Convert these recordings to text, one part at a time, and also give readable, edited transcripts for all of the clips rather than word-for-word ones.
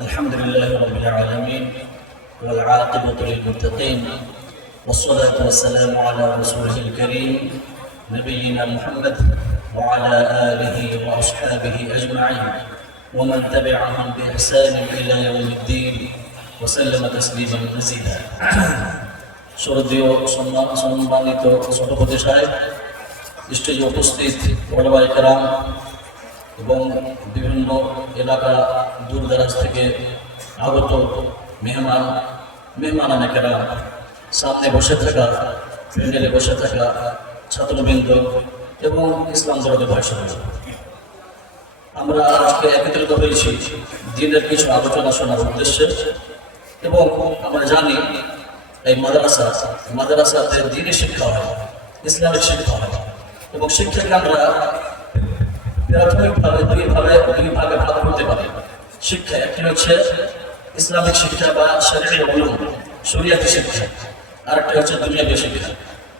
الحمد لله رب العالمين والعاقبة للمتقين والصلاة والسلام على رسوله الكريم نبينا محمد وعلى آله وأصحابه أجمعين ومن تبعهم بإحسان إلى يوم الدين وسلم تسليما مزيدا শ্রদ্ধেয় সম্মানিত সভাপতি সাহেব, স্টেজে উপস্থিত বড় ভাই কেরাম এবং বিভিন্ন এলাকা দূর দরাজ থেকে আগত মেহমানানে কেরাম, সামনে বসে থাকা, প্যান্ডেলে বসে থাকা ছাত্রবৃন্দ এবং ইসলাম ধর্মের ভাষা, আমরা আজকে একত্রিত হয়েছি দিনের কিছু আলোচনা শোনার উদ্দেশ্যে। এবং আমরা জানি এই মাদ্রাসাতে দ্বীনি শিক্ষা হয়, ইসলামিক শিক্ষা হয় এবং শিক্ষাকে আমরা প্রাথমিকভাবে দুই ভাগে ভাগ করতে পারি। শিক্ষা একটি হচ্ছে ইসলামিক শিক্ষা বা শরীয়তের উলুম, শরিয়াতি শিক্ষা, আর একটা হচ্ছে দুনিয়াবী শিক্ষা।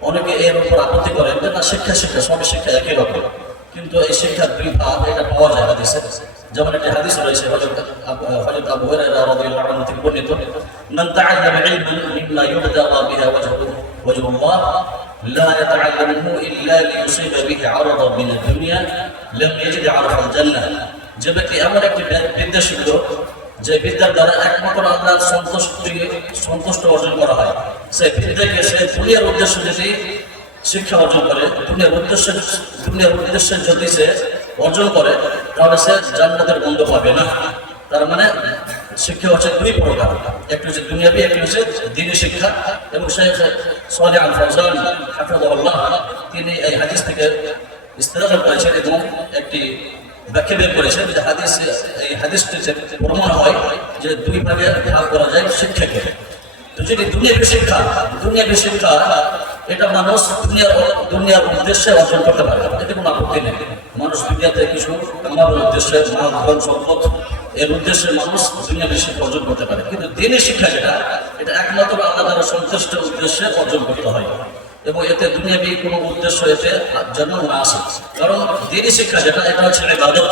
অনেকে এর উপর আপত্তি করেন যে না, শিক্ষা সব শিক্ষা একই রকম, কিন্তু এই শিক্ষার দুই ভাগ এটা পাওয়া যায় হাদিসে। যেমন একটি হাদিস রয়েছে হযরত আবু হুরায়রা রাদিয়াল্লাহু আনহু থেকে বর্ণিত, মান তাআল্লামা ইলমান মিম্মা ইবতাগা বিহি ওয়াজহুল্লাহ لا يتعلمه إلا ليصيب به عرضا من الدنيا لم يجد عرف الجنة। যে ব্যক্তি এমন একটি বিদ্যা শিখল যে বিদ্যার দ্বারা একমাত্র আল্লাহর সন্তুষ্ট অর্জন করা হয়, সেই বিদ্যাকে সে দুনিয়ার উদ্দেশ্যে যদি শিক্ষা অর্জন করে, দুনিয়ার উদ্দেশ্যে যদি সে অর্জন করে, তাহলে সে জান্নাতের গন্ধ পাবে না। তার মানে শিক্ষা হচ্ছে দুই প্রকার, একটি হচ্ছে দুনিয়াবী, একটি হচ্ছে দ্বীনি শিক্ষা। এবং শেখ সালেহ আল ফাওজান হাফিজাহুল্লাহ তিনি এই হাদিস থেকে ইস্তেদলাল করেছেন এবং একটি ব্যাখ্যা বের করেছেন যে এই হাদিসটিতে প্রমাণ হয় যে দুই ভাগে ভাগ করা যায় শিক্ষাকে। তো যদি দুনিয়াবী শিক্ষা এটা মানুষ দুনিয়ার উদ্দেশ্যে অর্জন করতে পারে, এতে কোনো আপত্তি নেই। মানুষ দুনিয়াতে কিছু কামানোর উদ্দেশ্যে, মাল ধন সম্পদ এর উদ্দেশ্যে মানুষ দুনিয়াবী শিক্ষা অর্জন করতে পারে, কিন্তু দ্বীনি শিক্ষা এটা একমাত্র আল্লাহ দ্বারা সন্তুষ্ট উদ্দেশ্যে অর্জন করতে হয় এবং এতে দুনিয়াবী কোনো উদ্দেশ্য এতে যেন না আসে। কারণ দ্বীনি শিক্ষা এটা হচ্ছে ইবাদত।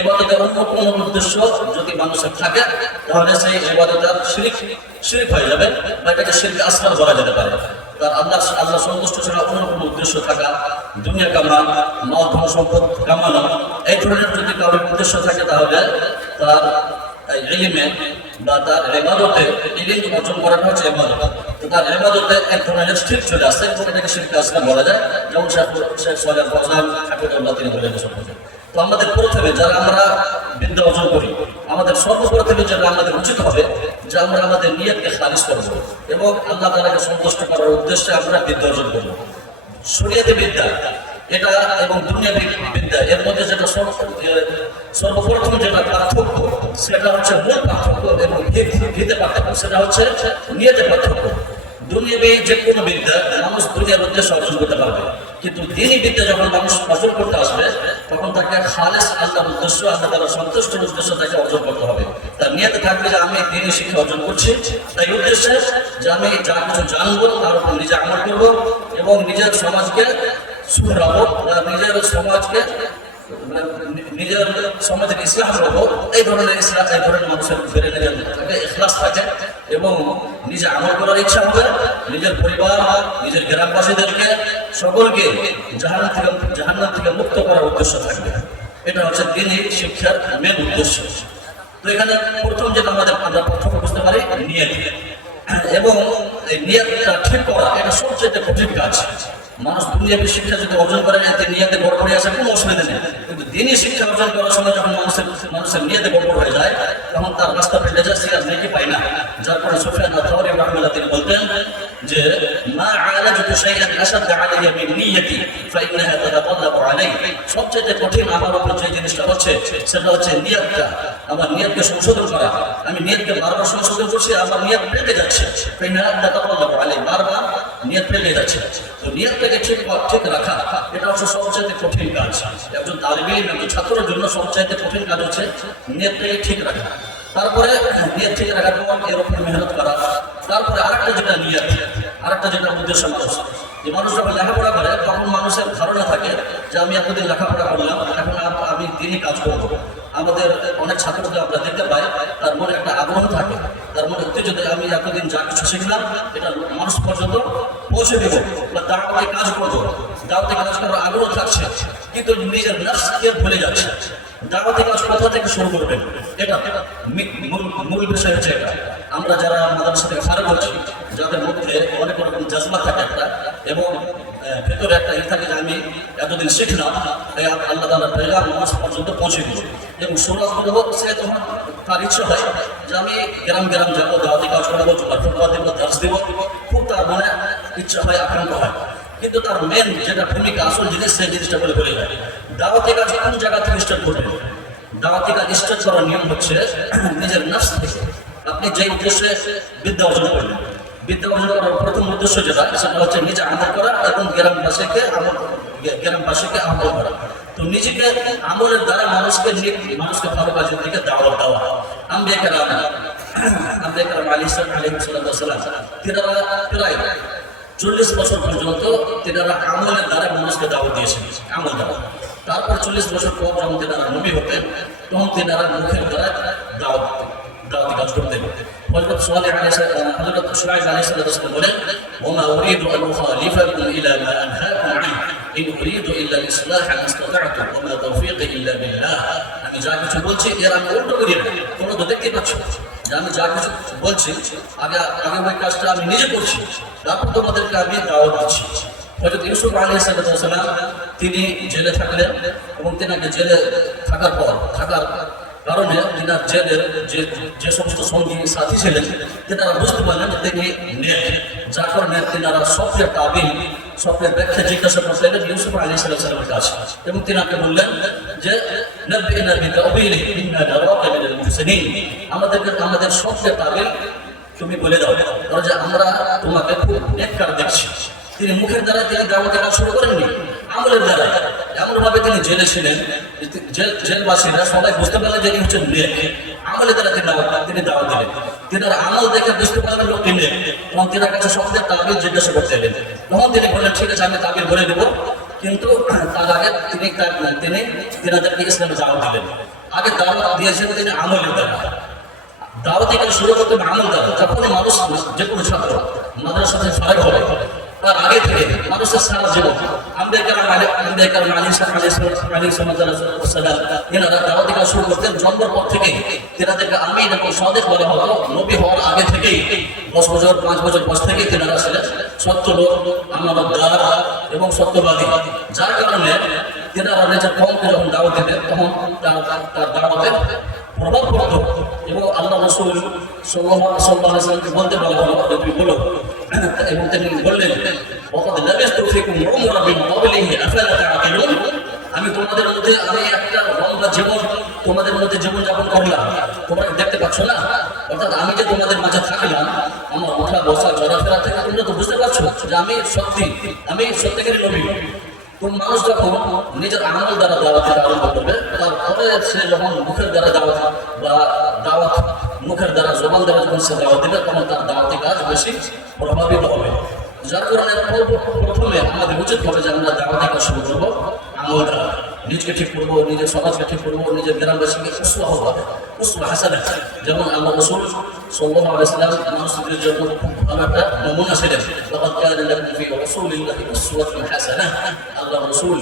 ইবাদতের অন্য কোনো উদ্দেশ্য যদি মানুষের থাকে তাহলে সেই ইবাদতটা শিরক হয়ে যাবে বা এটাকে শিরক আসগার বলা যেতে পারে। তার আল্লাহ সন্তুষ্ট ছাড়া অন্য কোনো উদ্দেশ্য থাকা, দুনিয়া কামানো, মাল ধন সম্পদ কামানো, এই ধরনের যদি কারোর উদ্দেশ্য থাকে তাহলে তার ইলমে বা তার ইবাদতে, ইলম অর্জন করাটা হচ্ছে ইবাদত, তো তার ইবাদতে এক ধরনের শিরক চলে আসে এবং এটাকে শিরক আসগার বলা যায়, যেমন শেখ সালেহ আল ফাওজান হাফিজাহুল্লাহ তিনি বলে গেছেন। তো আমাদের প্রথমে যারা আমরা বিদ্যা অর্জন করি, আমাদের সর্বপ্রথমে যেটা আমাদের উচিত হবে যে আমরা আমাদের নিয়তকে খালিস করবো এবং আল্লাহ তাআলাকে সন্তুষ্ট করার উদ্দেশ্যে আমরা বিদ্যা অর্জন করবো। শরিয়াতি বিদ্যা এটা এবং দুনিয়াবী বিদ্যা এর মধ্যে যেটা সর্বপ্রথম যেটা পার্থক্য, সেটা হচ্ছে মূল পার্থক্য এবং ভিতে পার্থক্য, সেটা হচ্ছে নিয়তের পার্থক্য। দুনিয়াবী যে কোনো বিদ্যা মানুষ দুনিয়ার উদ্দেশ্যে অর্জন করতে পারবে, কিন্তু দ্বীনি বিদ্যা যখন মানুষ অর্জন করতে আসবে তখন তাকে খালেস আল্লাহর উদ্দেশ্য, আল্লাহ তাআলার সন্তুষ্টির উদ্দেশ্য তাকে অর্জন করতে হবে। তার নিয়তে থাকবে যে আমি দ্বীনি শিক্ষা অর্জন করছি তাই উদ্দেশ্যে যে আমি যা কিছু জানবো তার উপর নিজে আমল করবো এবং নিজের সমাজকে শুধরাবো, নিজের সমাজের ইসলাম হবো, এই ধরনের মানুষের ফিরে থাকে, ইখলাস থাকে এবং নিজে আমল করার ইচ্ছা হবে, নিজের পরিবার, নিজের গ্রামবাসীদেরকে সকলকে জাহান্নাম থেকে মুক্ত করার উদ্দেশ্য থাকবে। এটা হচ্ছে দ্বীনি শিক্ষার মেন উদ্দেশ্য। তো এখানে প্রথম যেটা আমরা প্রথম বুঝতে পারি নিয়ত, এবং এই নিয়তটা ঠিক করা এটা সবচেয়ে কঠিন কাজ। মানুষ দুনিয়াবী শিক্ষা যদি অর্জন করে এতে নিয়তে গড়বড় আসে কোনো অসুবিধা নেই, কিন্তু দ্বীনি শিক্ষা অর্জন করার সময় যখন মানুষের নিয়তে গড়বড় হয়ে যায় তখন তার রাস্তা ফেলে যায়, সে আর নেকি পায় না। যার ফলে সুফিয়ান আথওরী রাহিমাহুল্লাহ তিনি বলতেন যে মা আলাজতু শাইআন আশাদ্দা আলাইয়া মিন নিয়তি ফাইন্নাহা তাতাতাল্লাবু আলাইহি। সবচেয়ে কঠিন আমার উপর যে জিনিসটা হচ্ছে সেটা হচ্ছে নিয়তটা, আমার নিয়তকে সংশোধন করা। আমি নিয়তকে বারবার সংশোধন করছি, আমার নিয়ত পেতে যাচ্ছে, ফাইন্নাহা তাতাতাল্লাবু আলাইহি, বারবার নিয়ত পেতে যাচ্ছে। তো নিয়তটাকে ঠিক রাখা এটা হচ্ছে সবচেয়ে কঠিন কাজ। একজন তালিবে ইলম, একজন ছাত্রের জন্য সবচেয়ে কঠিন কাজ হচ্ছে নিয়তটাকে ঠিক রাখা। তারপরে নিয়ত ঠিক রাখার পর এর উপর মেহনত করা। তারপরে আরেকটা যেটা উদ্দেশ্য মানুষ যখন লেখাপড়া করে তখন মানুষের ধারণা থাকে যে আমি এতদিন লেখাপড়া করলাম, এখন আমি দিনই কাজ করবো, আমাদের অনেক ছাত্রদের আমরা দেখতে পাই তার মনে একটা আগ্রহ থাকে, তার মনে উত্তেজিত, আমি এতদিন যা কিছু শিখলাম এটা মানুষ পর্যন্ত পৌঁছে দেবো বা দাওয়াতে কাজ করবো, দাওয়াতে কাজ করার আগ্রহ থাকছে, কিন্তু নিজের নাফসকে ভুলে যাচ্ছে। দাওয়াতে কাজ কোথা থেকে শুরু করবেন, এটা মূল বিষয় হচ্ছে এটা। আমরা যারা মাদ্রাসা থেকে ফারেক হচ্ছি, যাদের মধ্যে অনেক রকম জাজবা থাকে একটা, এবং ভেতরে একটা থাকে যে আমি এতদিন শিখলাম, আল্লাহ তাআলার পেগাম নামাজ পর্যন্ত পৌঁছে দিব, এবং শুরুয়াত করবো, সে তখন তার ইচ্ছে হয় যে আমি গ্রাম গ্রাম যাবো, দাওয়াতি কাজ করবো, ফতোয়া দেবো, দার্স দেবো, খুব তার মনে ইচ্ছা হয়, আকাঙ্ক্ষা হয়, কিন্তু তার মেন যেটা ভূমিকা, আসল জিনিস, সেই জিনিসটা বলে বলে যায়। দাওয়াতি কাজ কোন জায়গা থেকে স্টার্ট করবেন? দাওয়াতি কাজ স্টার্ট করার নিয়ম হচ্ছে নিজের নাফস থেকে। আপনি যে উদ্দেশ্যে বিদ্যা অর্জন করবেন, বিদ্যা অর্জন করার প্রথম উদ্দেশ্য যেটা, সেটা হচ্ছে নিজে আমল করা এবং গ্রামবাসীকে আমল করা। তো নিজেকে আমলের দ্বারা মানুষকে ভালো কাজের দিকে দাওয়াত দেওয়া। আম্বিয়া কেরাম আলাইহিস সালাম তিনারা প্রায় 40 বছর পর্যন্ত তিনারা আমলের দ্বারা মানুষকে দাওয়াত দিয়েছেন, আমল দ্বারা। তারপর 40 বছর পর যখন তিনারা নবী হতেন, তখন তিনারা মুখের দ্বারা দাওয়াতি কাজ করতেন। হযরত শুআয়ব আলাইহিস সালাম বলেন, ওমা উরিদু আন উখালিফাকুম ইলা মা আনহাকুম আনহু ইন উরিদু ইল্লা ইসলাহা মাসতাতা'তু ওয়া মা তাওফীকি ইল্লা বিল্লাহ। আমি যা কিছু বলছি এর আমি উল্টো করি না, কোনো তো দেখতে পাচ্ছ যে আমি যা কিছু বলছি আগে ওই কাজটা আমি নিজে করছি, তারপর তোমাদেরকে আমি দাওয়াত দিচ্ছি। হযরত ইউসুফ আলাইহিস সালাম তিনি জেলে থাকলেন, এবং তিনাকে জেলে থাকার কারণে তিনার জেলের যে সমস্ত সঙ্গী সাথী ছিলেন, তিনারা বুঝতে পারলেন যে তিনি নেক, যার কারণে তিনারা স্বপ্নের তাবিল, স্বপ্নের ব্যাখ্যা জিজ্ঞাসা করলেন ইউসুফ আলাইহিস সালামের কাছে, এবং তিনাকে বললেন যে নব্বিনা বিতাওয়িলিহি ইন্না নারাকা মিনাল মুহসিনিন, আমাদের স্বপ্নের তাবিল তুমি বলে দাও, কারণ যে আমরা তোমাকে খুব নেককার দেখছি। তিনি মুখের দ্বারা তিনি দাওয়াতের কাজ শুরু করেননি, আমলের দ্বারা। এমনভাবে তিনি জেলে ছিলেন, জেলবাসীরা সবাই বুঝতে পারলেন যে তিনি হচ্ছেন নেক, আমলের দ্বারা তিনি দাওয়াত দিলেন। তিনার আমল দেখে বুঝতে পারলেন লোকটি নেক, তখন তিনার কাছে স্বপ্নের তাবিল জিজ্ঞাসা করতে এলেন। তখন তিনি বললেন, ঠিক আছে আমি তাবিল বলে দেবো, কিন্তু তার আগে তিনি তিনাদেরকে ইসলামে দাওয়াত দিলেন। আগে দাওয়াত দিয়েছেন তিনি আমলের দ্বারা। দাওয়াত থেকে শুরু করতে হবে আমল দ্বারা। যখনই মানুষ, যে কোনো ছাত্র মাদ্রাসা থেকে ফারেক হবে, তার আগে থেকে মানুষের সারা জীবন আম্বিয়া কেরাম আলাইহিস সালাম এনারা দাওয়াতি কাজ শুরু করতেন জন্মের পর থেকেই। তেনাদেরকে আমিন এবং সাদেক বলা হতো। নবী হওয়ার আগে থেকেই 10 বছর 5 বছর বয়স থেকেই তেনারা ছিলেন সত্য লোক, আমানতদার এবং সত্যবাদী, যার কারণে তেনারা নিজের কওমকে যখন দাওয়াত দিতেন, তখন তার দাওয়াতের প্রভাব পড়ত। এবং আল্লাহ রাসূল সাল্লাল্লাহু আলাইহি ওয়াসাল্লামকে বলতে বলা হলো, তুমি বলো, এবং তিনি বললেন, ওয়াকাদ লাবিসতু ফীকুম উমরা মিন ক্বাবলিহি আফালা তা'কিলুন, আমি তোমাদের মধ্যে একটা লম্বা জীবন তোমাদের মধ্যে জীবনযাপন করলাম, তোমরা দেখতে পাচ্ছ না? অর্থাৎ আমি যে তোমাদের মাঝে থাকলাম, আমার ওঠা বসা চলাফেরা থেকে তোমরা তো বুঝতে পারছো যে আমি সত্যিকারের নবী। তো মানুষ যখন নিজের আমল দ্বারা দাওয়াত আরম্ভ করবে, তারপরে সে যখন মুখের দ্বারা দাওয়াত মুখের দ্বারা জবান দ্বারা যখন সে দাওয়াত দেবে, তখন তার দাওয়াতি কাজ বেশি প্রভাবিত হবে। যার কারণে প্রথমে আমাদের উচিত হবে যে আমরা দাওয়াতি কাজ শুরু করবো আমল দ্বারা। নিজকে ঠিক করবো, নিজের সমাজকে ঠিক করবো, নিজের গ্রামবাসীকে উসওয়া হবে, উসওয়া হাসানা। যেমন আল্লাহ রাসূল সাল্লাল্লাহু আলাইহি ওয়াসাল্লাম মানুষদের জন্য খুব ভালো একটা নমুনা ছিলেন। লাকাদ কানা লাকুম ফি রাসূলিল্লাহি উসওয়াতুন হাসানাহ। আল্লাহ রাসূল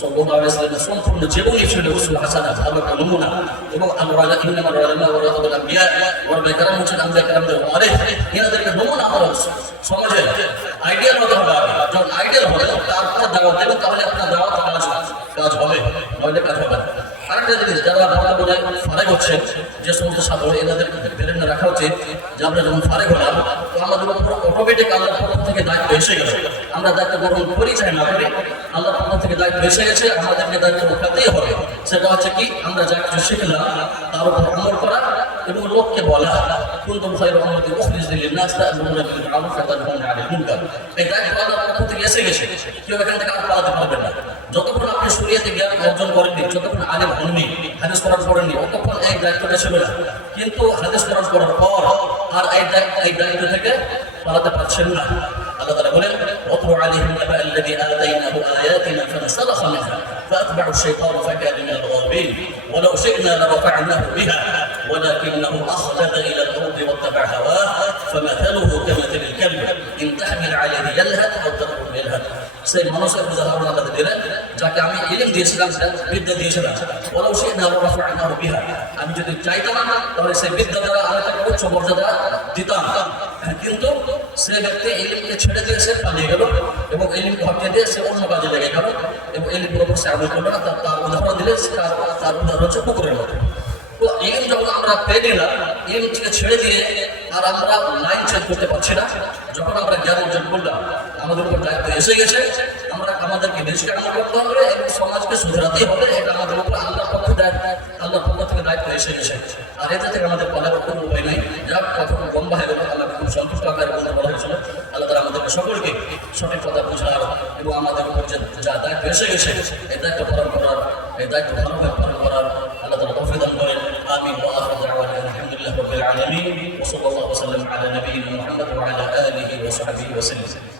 সাল্লাল্লাহু আলাইহি ওয়াসাল্লামের সম্পূর্ণ জীবনই ছিল উসওয়া হাসানাহ, ভালো একটা নমুনা। এবং আল্লাহ ইন্নামাল উলামা ওয়ারাসাতুল আম্বিয়া, ওয়ালামা কেরাম হচ্ছেন আম্বিয়া কেরামদের ওয়ারিস। এনাদেরকে নমুনা করা সমাজে আইডিয়াল হতে হবে। যখন আইডিয়াল হবে তারপর দাওয়াত দেবেন, তাহলে আপনার দাওয়াত কাজ হবে, নইলে কাজ হবে না। আরেকটা জিনিস, যারা বর্তমানে ফারেক হচ্ছেন, যে সমস্ত ছাত্র, এনাদের প্রেরণা রাখা উচিত যে আমরা যখন ফারেক হলাম, তো আমাদের উপর অটোমেটিক আল্লাহর পক্ষ থেকে দায়িত্ব এসে গেল। আমরা দায়িত্ব গ্রহণ পরিচয় না করি, আল্লাহর পক্ষ থেকে দায়িত্ব এসে গেছে, আমাদেরকে দায়িত্ব রক্ষাতেই হবে। সেটা হচ্ছে কি, আমরা যা কিছু শিখলাম তার উপর আমল করা এবং লোককে বলা। কুনতুম খায়রা উম্মাতিন উখরিজাত লিন-নাস তা'মুরুনা বিল মা'রুফ ওয়া তানহাউনা 'আনিল মুনকার। এই দায়িত্ব আল্লাহর পক্ষ থেকে এসে গেছে, কেউ এখান থেকে আর পালাতে পারবেন না। যতক্ষণ আপনি শরীয়তে জ্ঞান অর্জন করেননি, যতক্ষণ আলেম হননি, হাদিস কোরআন পড়েননি, ততক্ষণ এই দায়িত্বটা ছিল না। কিন্তু হাদিস কোরআন পড়ার পর আর এই দায়িত্ব থেকে পালাতে পারছেন না। আল্লাহ তাআলা বলেন ওয়াতলু আলাইহিম নাবা আল্লাযী আতাইনাহু আয়াতিনা ফানসালাখা মিনহা فأتبعه الشيطان فكان من الغاوين ولو شئنا لرفعناه بها ولكنه أخلد إلى الأرض واتبع هواه فمثله كمثل الكلب إن تحمل عليه يلهث أو تتركه يلهث সেই মানুষের উদাহরণ আল্লাহ দিলেন যাকে আমি ইলম দিয়েছিলাম, বিদ্যা দিয়েছিলাম। ওয়ালাউ শি'না লারাফa'নাহু বিহা, আমি যদি চাইতাম তাহলে সেই বিদ্যা দ্বারা আমি তাকে উচ্চ মর্যাদা দিতাম, কিন্তু সে ব্যক্তি ইলমকে ছেড়ে দিয়ে সে পালিয়ে গেল এবং ইলমকে হটিয়ে দিয়ে সে অন্য কাজে লেগে গেল এবং ইলমের উপর সে আমল করলো না। তার উদাহরণ দিলে তার উদাহরণ হচ্ছে কুকুরের মতো। তো ইলম যখন আমরা পেয়ে নিলাম, ইলমকে ছেড়ে দিয়ে আর আমরা লাইন চেঞ্জ করতে পারছি না। যখন আমরা জ্ঞান অর্জন করলাম, আমাদের উপর দায়িত্ব এসে গেছে, আমরা আমাদেরকে নিজেকে আমল করতে হবে এবং সমাজকে শুধরাতেই হবে। এটা আমাদের উপর আল্লাহর পক্ষ থেকে দায়িত্ব এসে গেছে। আর এটা থেকে আমাদের পালার কোনো উপায় নেই। যাক, কথা লম্বা হয়ে গেল, আল্লাহ খুব সন্তুষ্ট আকারে বলতে বলা হয়েছিল। আল্লাহ তাআলা আমাদেরকে সকলকে সঠিক কথা বোঝার এবং আমাদের উপর যা দায়িত্ব এসে গেছে এই দায়িত্ব পালন করার, এই দায়িত্ব ভালোভাবে পালন করার আল্লাহ তাআলা তৌফিক দান করেন। আমিন। ওয়া আখিরু দাওয়ানা আলহামদুলিল্লাহি রাব্বিল আলামিন ওয়া সাল্লাল্লাহু ওয়া সাল্লাম আলা নবিয়িনা মুহাম্মদ ওয়া আলা আলিহি ওয়া সাহবিহি ওয়া সাল্লাম।